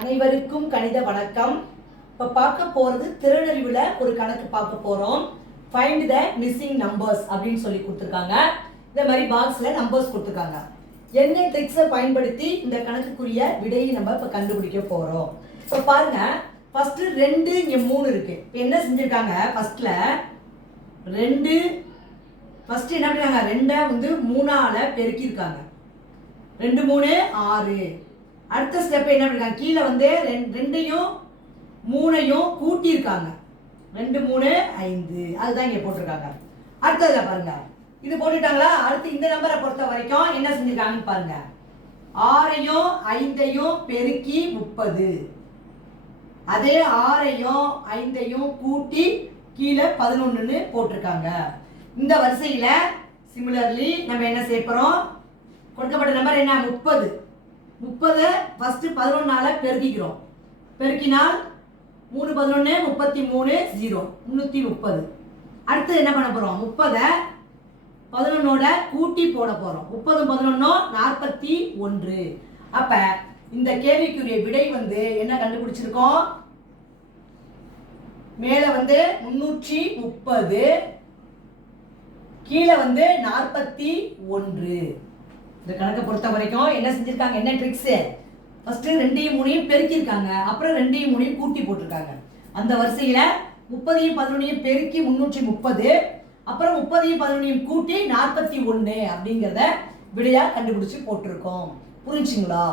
அனைவருக்கும் கணித வணக்கம். இப்போ பார்க்க போகிறது திறனறிவில் ஒரு கணக்கு பார்க்க போகிறோம். ஃபைண்ட் த மிஸ்ஸிங் நம்பர்ஸ் அப்படின்னு சொல்லி கொடுத்துருக்காங்க. இந்த மாதிரி பாக்ஸில் நம்பர்ஸ் கொடுத்துருக்காங்க. என்ன ட்ரிக்ஸை பயன்படுத்தி இந்த கணக்குக்குரிய விடையை நம்ம இப்போ கண்டுபிடிக்க போகிறோம். இப்போ பாருங்க, ஃபஸ்ட்டு 2 இங்கே 3 இருக்குது. இப்போ என்ன செஞ்சுருக்காங்க, ஃபஸ்ட்டில் 2 ஃபஸ்ட்டு என்ன பண்ணிருக்காங்க, 2 வந்து 3ஆல் பெருக்கியிருக்காங்க. 2 3 6. அடுத்த ஸ்டெப் என்ன பண்ணிருக்காங்க, கீழே வந்து 2ஐயும் 3ஐயும் கூட்டியிருக்காங்க. 2 3 5 அதுதான் இங்கே போட்டிருக்காங்க. அடுத்ததுல பாருங்க, இது போட்டுட்டாங்களா. அடுத்து இந்த நம்பரை பொறுத்த வரைக்கும் என்ன செஞ்சிருக்காங்கன்னு பாருங்க, 6ஐயும் 5ஐயும் பெருக்கி 30, அதே 6ஐயும் 5ஐயும் கூட்டி கீழே 11ன்னு போட்டிருக்காங்க. இந்த வரிசையில் சிமிலர்லி நம்ம என்ன சேர்க்கிறோம், கொடுக்கப்பட்ட நம்பர் என்ன 30. 30 ஃபஸ்ட்டு 11ஆல் பெருக்கிக்கிறோம். பெருக்கினால் 3 11 33 0 330. அடுத்து என்ன பண்ண போகிறோம், 30 11ஓட கூட்டி போட போகிறோம். 30 11 41. அப்போ இந்த கேள்விக்குரிய விடை வந்து என்ன கண்டுபிடிச்சிருக்கோம், மேலே வந்து 330, கீழே வந்து 41. இந்த கணக்கை பொறுத்த வரைக்கும் என்ன செஞ்சிருக்காங்க, என்ன ட்ரிக்ஸு, ஃபஸ்ட்டு 2ஐயும் 3ஐயும் பெருக்கியிருக்காங்க, அப்புறம் 2ஐயும் 3ஐயும் கூட்டி போட்டிருக்காங்க. அந்த வரிசையில் 30ஐயும் 11ஐயும் பெருக்கி 330, அப்புறம் 30ஐயும் 11ஐயும் கூட்டி 41 அப்படிங்கிறத விடையாக கண்டுபிடிச்சி போட்டிருக்கோம். புரிஞ்சுங்களா?